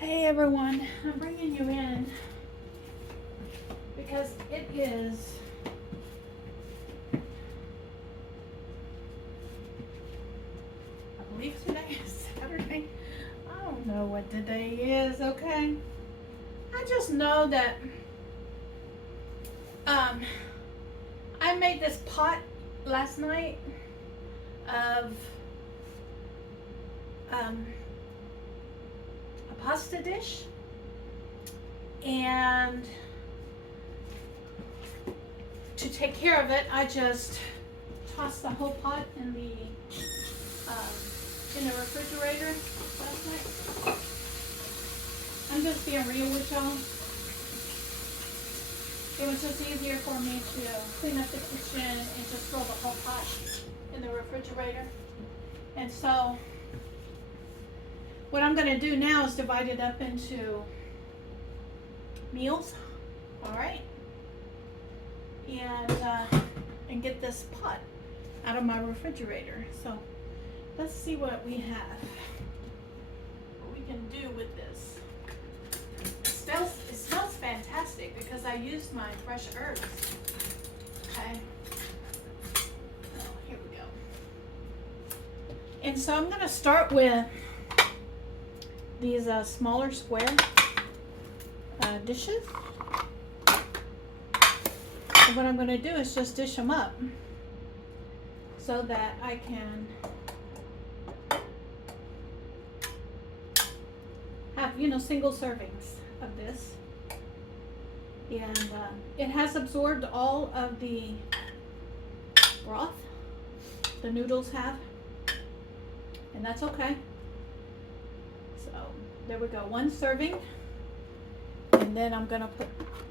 Hey everyone, I'm bringing you in because it is I believe today is Saturday. I don't know what today is, okay? I just know that I made this pot last night of a pasta dish, and to take care of it, I just tossed the whole pot in the refrigerator last night. I'm just being real with y'all. It was just easier for me to clean up the kitchen and just throw the whole pot in the refrigerator. And so what I'm going to do now is divide it up into meals, all right, and get this pot out of my refrigerator. So let's see what we have, what we can do with this. It smells fantastic because I used my fresh herbs. Okay, here we go. And so I'm going to start with these smaller square dishes. And what I'm going to do is just dish them up so that I can have, single servings of this. And it has absorbed all of the broth the noodles have, and that's okay. So there we go, one serving, and then I'm gonna put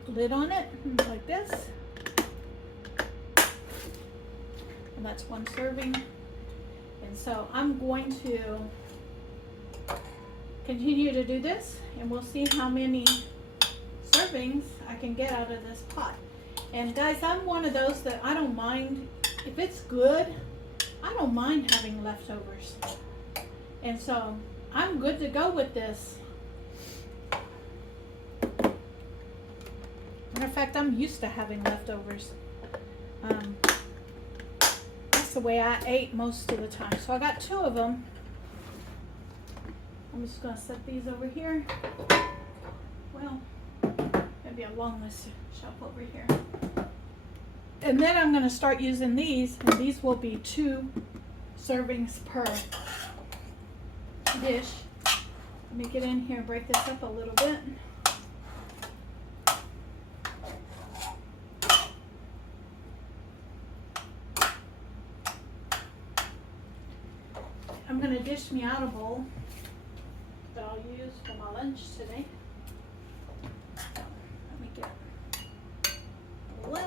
a lid on it like this, and that's one serving. And so I'm going to continue to do this, and we'll see how many servings I can get out of this pot. And guys, I'm one of those that I don't mind, if it's good, I don't mind having leftovers. And so I'm good to go with this. Matter of fact, I'm used to having leftovers. That's the way I ate most of the time. So I got 2 of them. I'm just going to set these over here. Well, maybe along this shelf over here. And then I'm going to start using these, and these will be 2 servings per dish. Let me get in here and break this up a little bit. I'm going to dish me out a bowl that I'll use for my lunch today. So, let me get a bowl.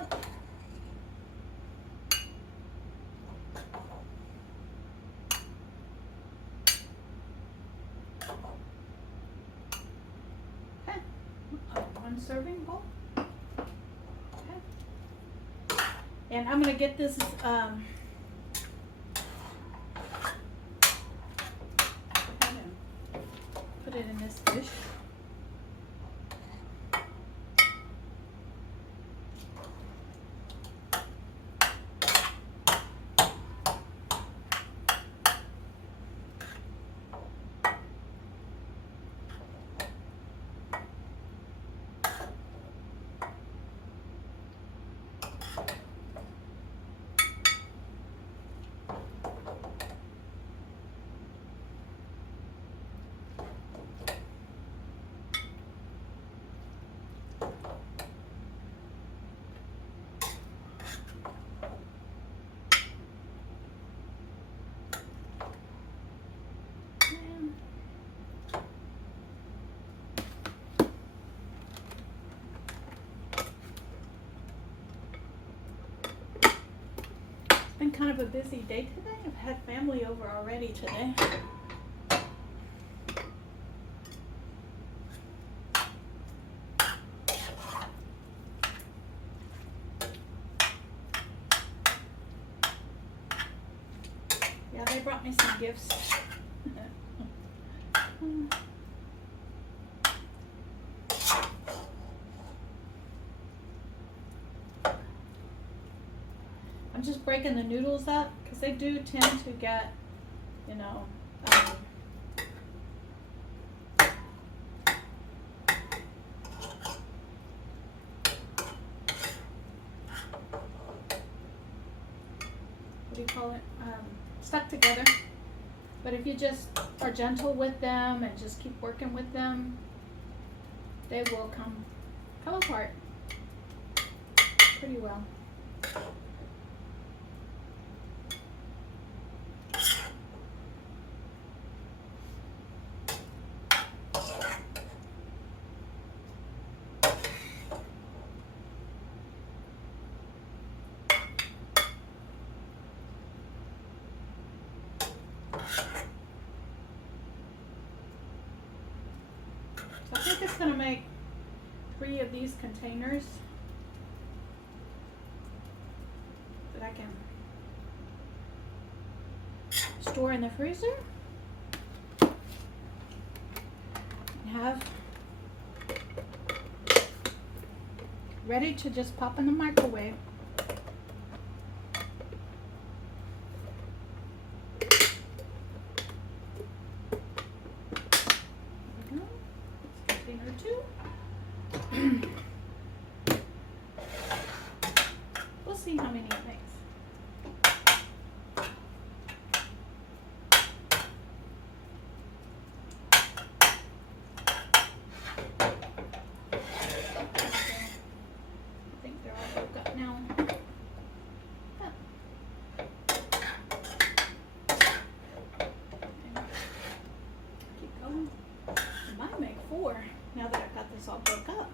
Okay, one serving bowl. Okay, and I'm going to get this put it in this dish. Been kind of a busy day today. I've had family over already today. Yeah, they brought me some gifts. I'm just breaking the noodles up because they do tend to get, you know, what do you call it? Stuck together. But if you just are gentle with them and just keep working with them, they will come apart pretty well. I think it's going to make 3 of these containers that I can store in the freezer and have ready to just pop in the microwave. We'll see how many it makes. I think they're all woke up now. Keep going. I might make 4 now that I've got this all broke up.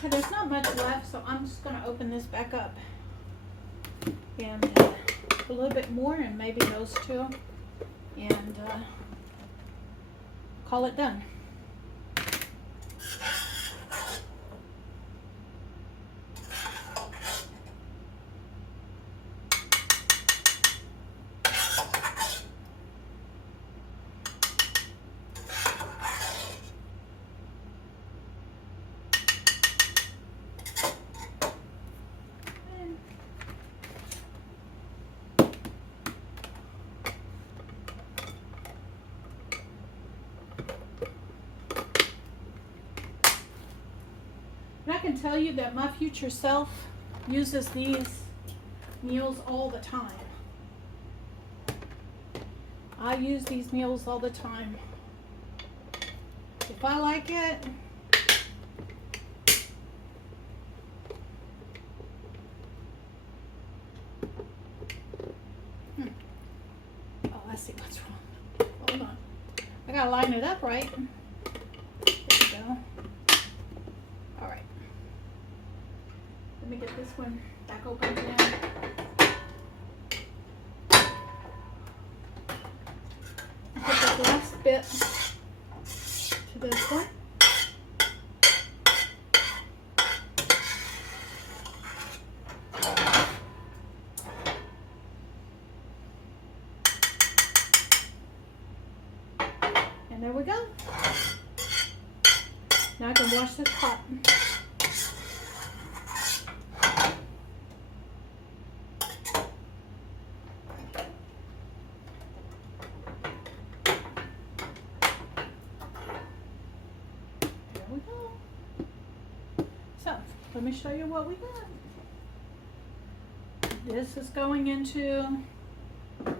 Okay, there's not much left, so I'm just going to open this back up and a little bit more, and maybe those 2, and call it done. And I can tell you that my future self uses these meals all the time. I use these meals all the time. If I like it, oh, I see what's wrong. Hold on. I gotta line it up right. There we go. All right. Let me get this one back open again. Put the last bit to this one. And there we go. Now I can wash this pot. Let me show you what we got. This is going into the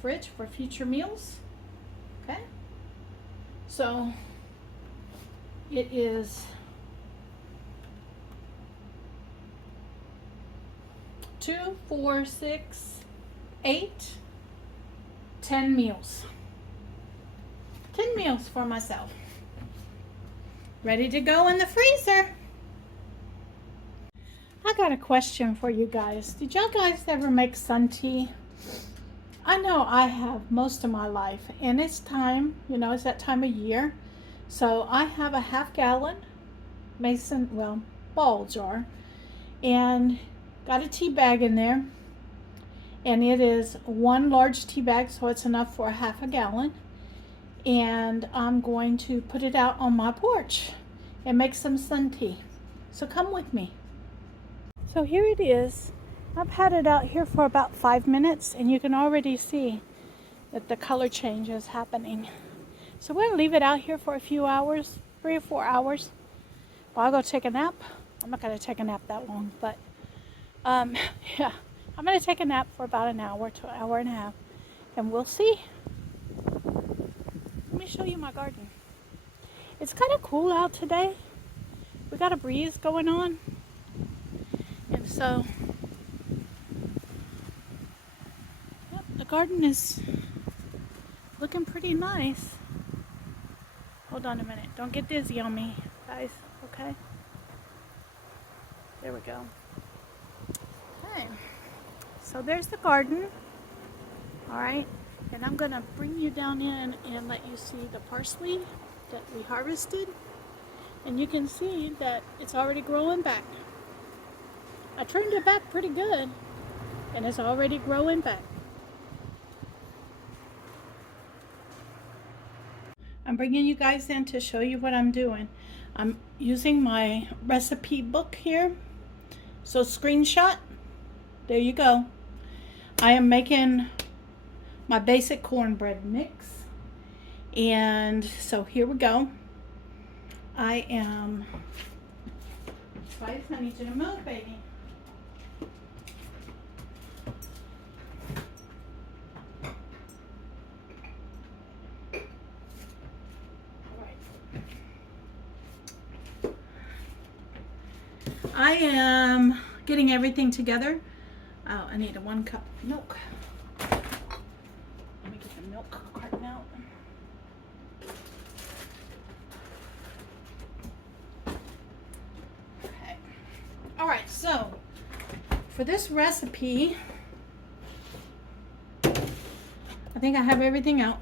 fridge for future meals. Okay. So it is 2, 4, 6, 8, 10 meals. 10 meals for myself. Ready to go in the freezer. I got a question for you guys. Did y'all guys ever make sun tea? I know I have most of my life, and it's time, you know, it's that time of year. So I have a half-gallon ball jar, and got a tea bag in there, and it is one large tea bag, so it's enough for a half a gallon. And I'm going to put it out on my porch and make some sun tea. So come with me. So here it is. I've had it out here for about 5 minutes, and you can already see that the color change is happening. So we're gonna leave it out here for a few hours, 3 or 4 hours. Well, I'll go take a nap. I'm not gonna take a nap that long, but yeah, I'm gonna take a nap for about an hour to an hour and a half, and we'll see. Let me show you my garden. It's kind of cool out today. We got a breeze going on, and so yep, the garden is looking pretty nice. Hold on a minute. Don't get dizzy on me, guys. Okay. There we go. Okay. So there's the garden. All right. And I'm gonna bring you down in and let you see the parsley that we harvested. And you can see that it's already growing back. I trimmed it back pretty good, and it's already growing back. I'm bringing you guys in to show you what I'm doing. I'm using my recipe book here. So screenshot, there you go. I am making my basic cornbread mix. And so here we go. I am, Spice, I need you to move, baby. I am getting everything together. Oh, I need a 1 cup of milk. Let me get the milk carton out. Okay. All right, so for this recipe, I think I have everything out.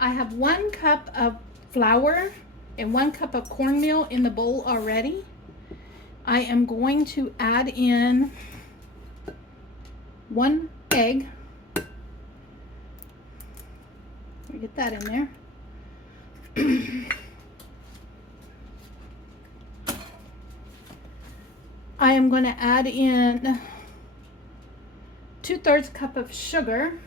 I have 1 cup of flour and 1 cup of cornmeal in the bowl already. I am going to add in 1 egg. Let me get that in there. I am going to add in 2/3 cup of sugar.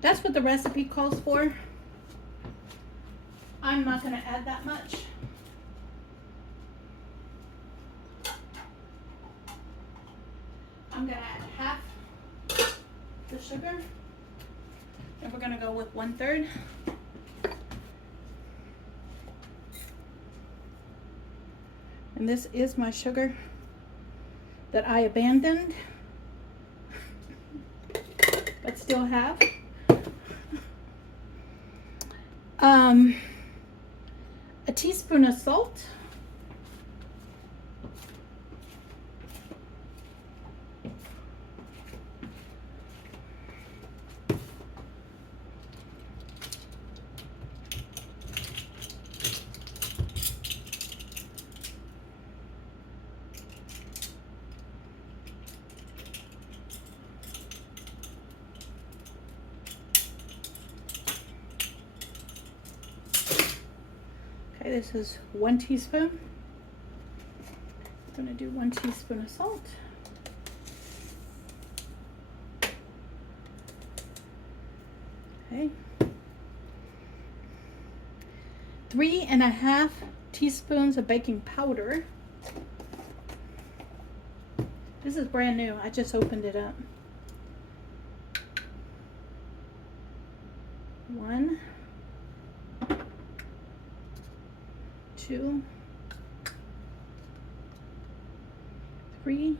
That's what the recipe calls for. I'm not going to add that much. I'm going to add half the sugar, and we're going to go with 1/3. And this is my sugar that I abandoned, but still have. A teaspoon of salt. Okay, this is 1 teaspoon. I'm going to do 1 teaspoon of salt. Okay. 3½ teaspoons of baking powder. This is brand new. I just opened it up. 1, 2, 3,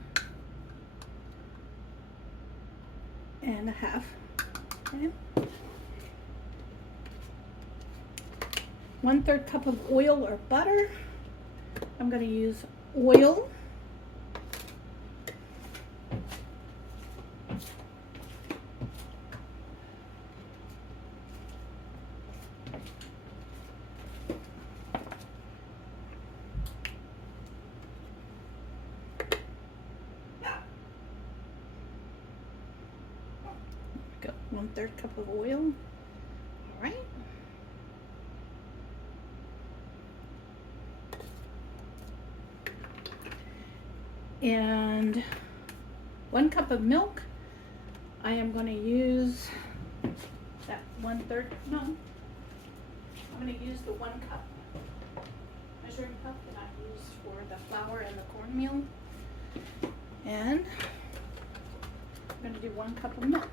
1.5. Okay. 1/3 cup of oil or butter. I'm going to use oil. Go 1/3 cup of oil. All right. And 1 cup of milk. I am going to use that 1/3. No, I'm going to use the 1 cup measuring cup that I used for the flour and the cornmeal. And I'm going to do 1 cup of milk.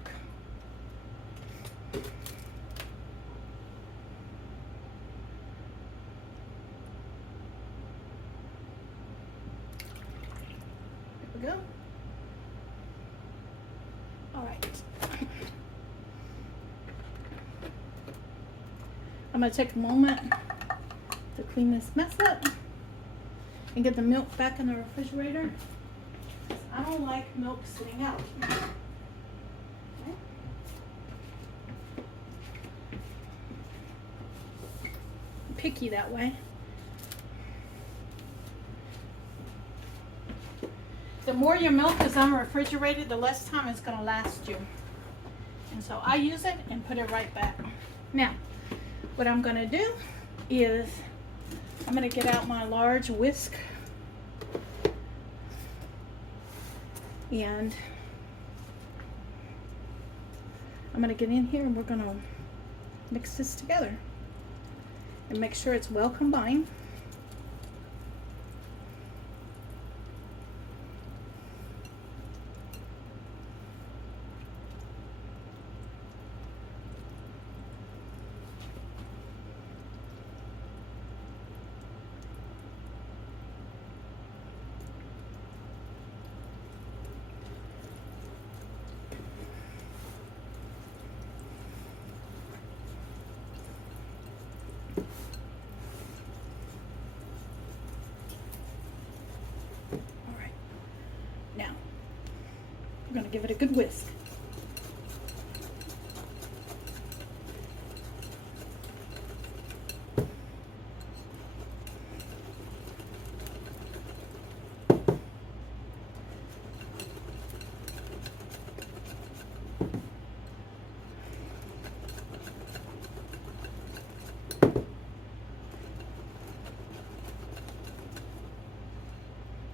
Go. All right. I'm going to take a moment to clean this mess up and get the milk back in the refrigerator. I don't like milk sitting out. Okay. I'm picky that way. The more your milk is unrefrigerated, the less time it's going to last you. And so I use it and put it right back. Now, what I'm going to do is I'm going to get out my large whisk and I'm going to get in here and we're going to mix this together and make sure it's well combined. I'm going to give it a good whisk.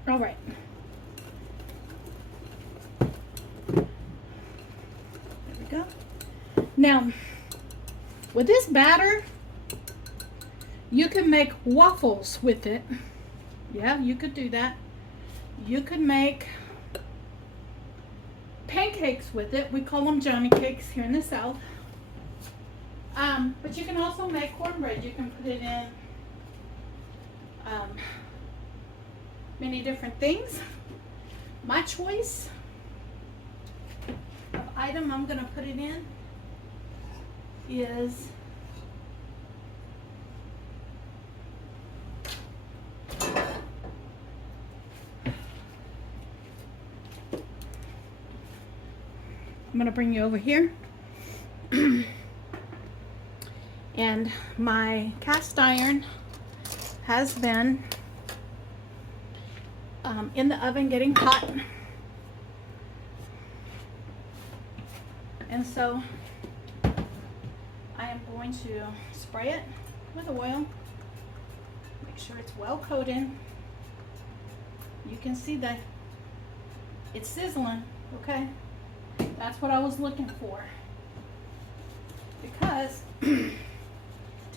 All right. Go. Now, with this batter, you can make waffles with it. Yeah, you could do that. You could make pancakes with it. We call them Johnny cakes here in the South. But you can also make cornbread. You can put it in many different things. My choice of item I'm going to put it in is I'm going to bring you over here and my cast iron has been in the oven getting hot. And so I am going to spray it with oil, make sure it's well coated. You can see that it's sizzling, okay? That's what I was looking for. Because to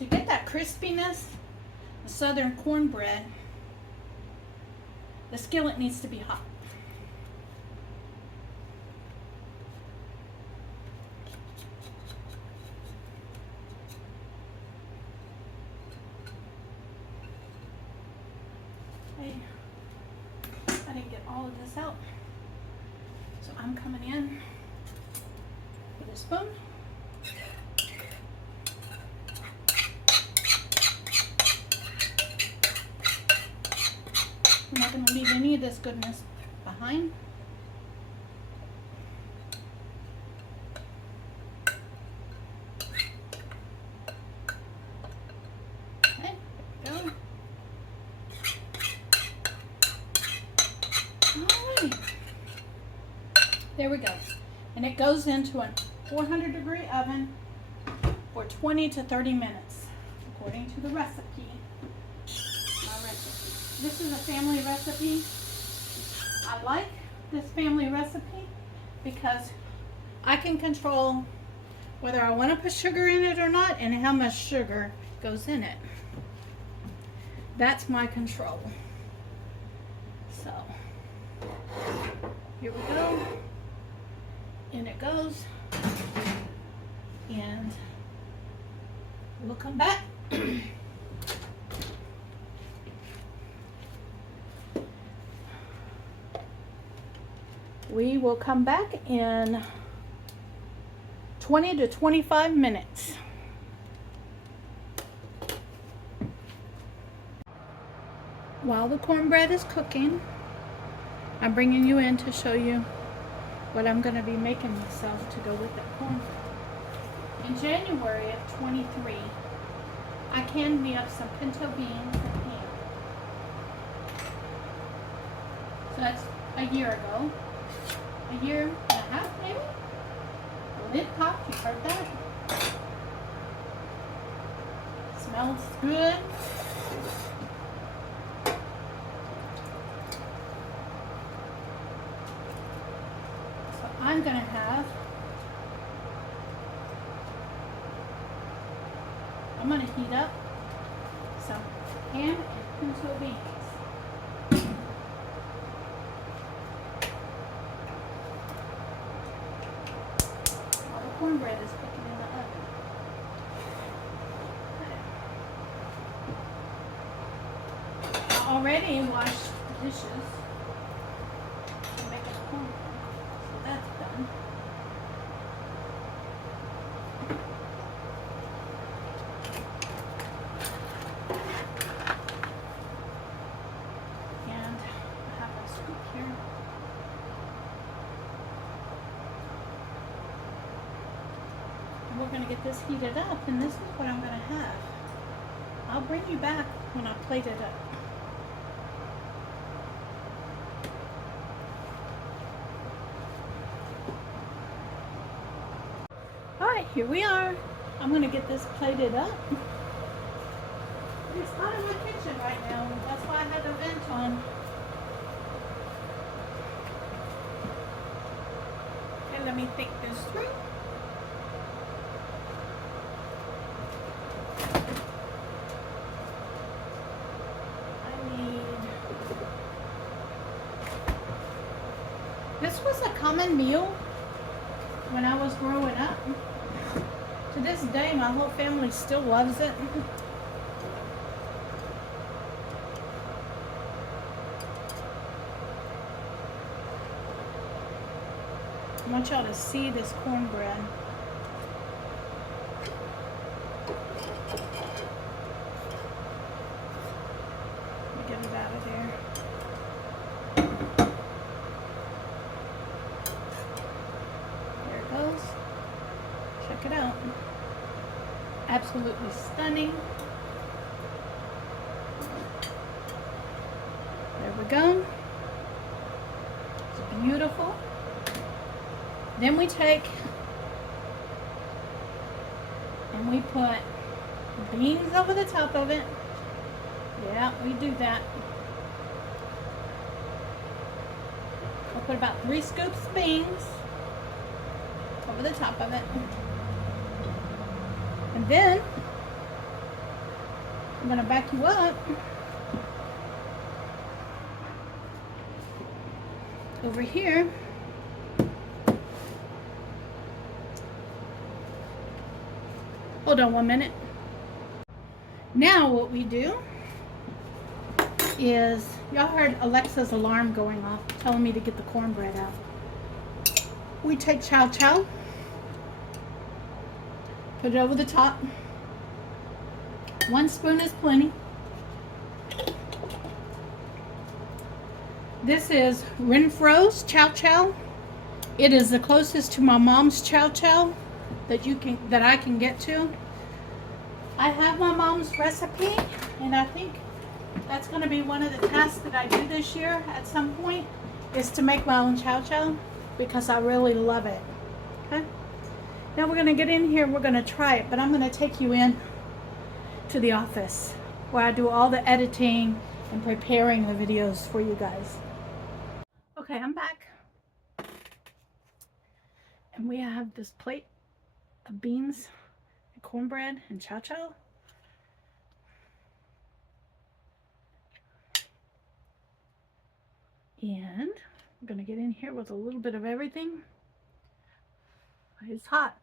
get that crispiness, the southern cornbread, the skillet needs to be hot. Okay. I didn't get all of this out, so I'm coming in a spoon. I'm not going to leave any of this goodness behind. Okay, there we go. Alright. There we go. And it goes into a 400-degree oven for 20 to 30 minutes, according to the recipe. This is a family recipe. I like this family recipe because I can control whether I want to put sugar in it or not and how much sugar goes in it. That's my control. So, here we go. In it goes. And we'll come back. We will come back in 20 to 25 minutes. While the cornbread is cooking, I'm bringing you in to show you what I'm going to be making myself to go with that cornbread. In January of 23, I canned me up some pinto beans and ham. So that's a year ago. A year and a half maybe? The lid popped, you heard that? Smells good. So I'm gonna heat up some ham and pinto beans. Cornbread is cooking in the oven. I already washed the dishes for making cornbread, so that's done. And I have a scoop here. We're going to get this heated up, and this is what I'm going to have. I'll bring you back when I plate it up. Alright, here we are. I'm going to get this plated up. It's hot in my kitchen right now. That's why I had the vent on. Okay, let me think this through. This was a common meal when I was growing up. To this day, my whole family still loves it. I want y'all to see this cornbread. Let me get it out of there. Check it out. Absolutely stunning. There we go. It's beautiful. Then we take and we put beans over the top of it. Yeah, we do that. I'll put about 3 scoops of beans over the top of it. And then I'm going to back you up over here. Hold on 1 minute. Now what we do is, y'all heard Alexa's alarm going off telling me to get the cornbread out. We take chow chow Put it over the top. 1 spoon is plenty. This is Renfro's Chow Chow. It is the closest to my mom's Chow Chow that I can get to. I have my mom's recipe, and I think that's going to be one of the tasks that I do this year at some point, is to make my own Chow Chow, because I really love it. Okay. Now we're going to get in here and we're going to try it, but I'm going to take you in to the office where I do all the editing and preparing the videos for you guys. Okay, I'm back. And we have this plate of beans and cornbread and chow chow. And I'm going to get in here with a little bit of everything. It's hot.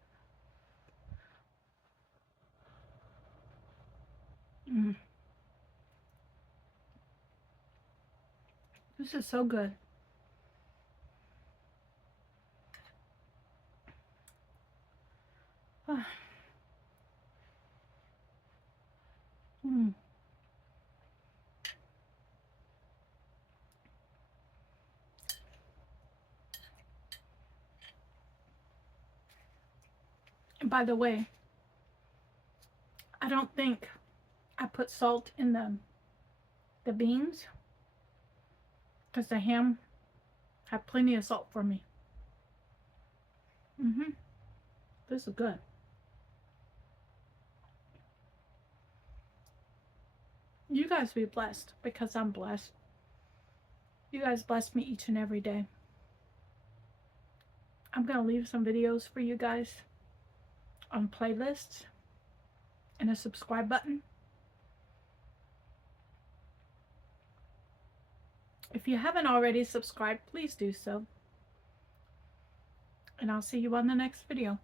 This is so good. Ah. And by the way, I don't think I put salt in the beans, because the ham had plenty of salt for me. This is good. You guys be blessed, because I'm blessed. You guys bless me each and every day. I'm going to leave some videos for you guys on playlists and a subscribe button. If you haven't already subscribed, please do so. And I'll see you on the next video.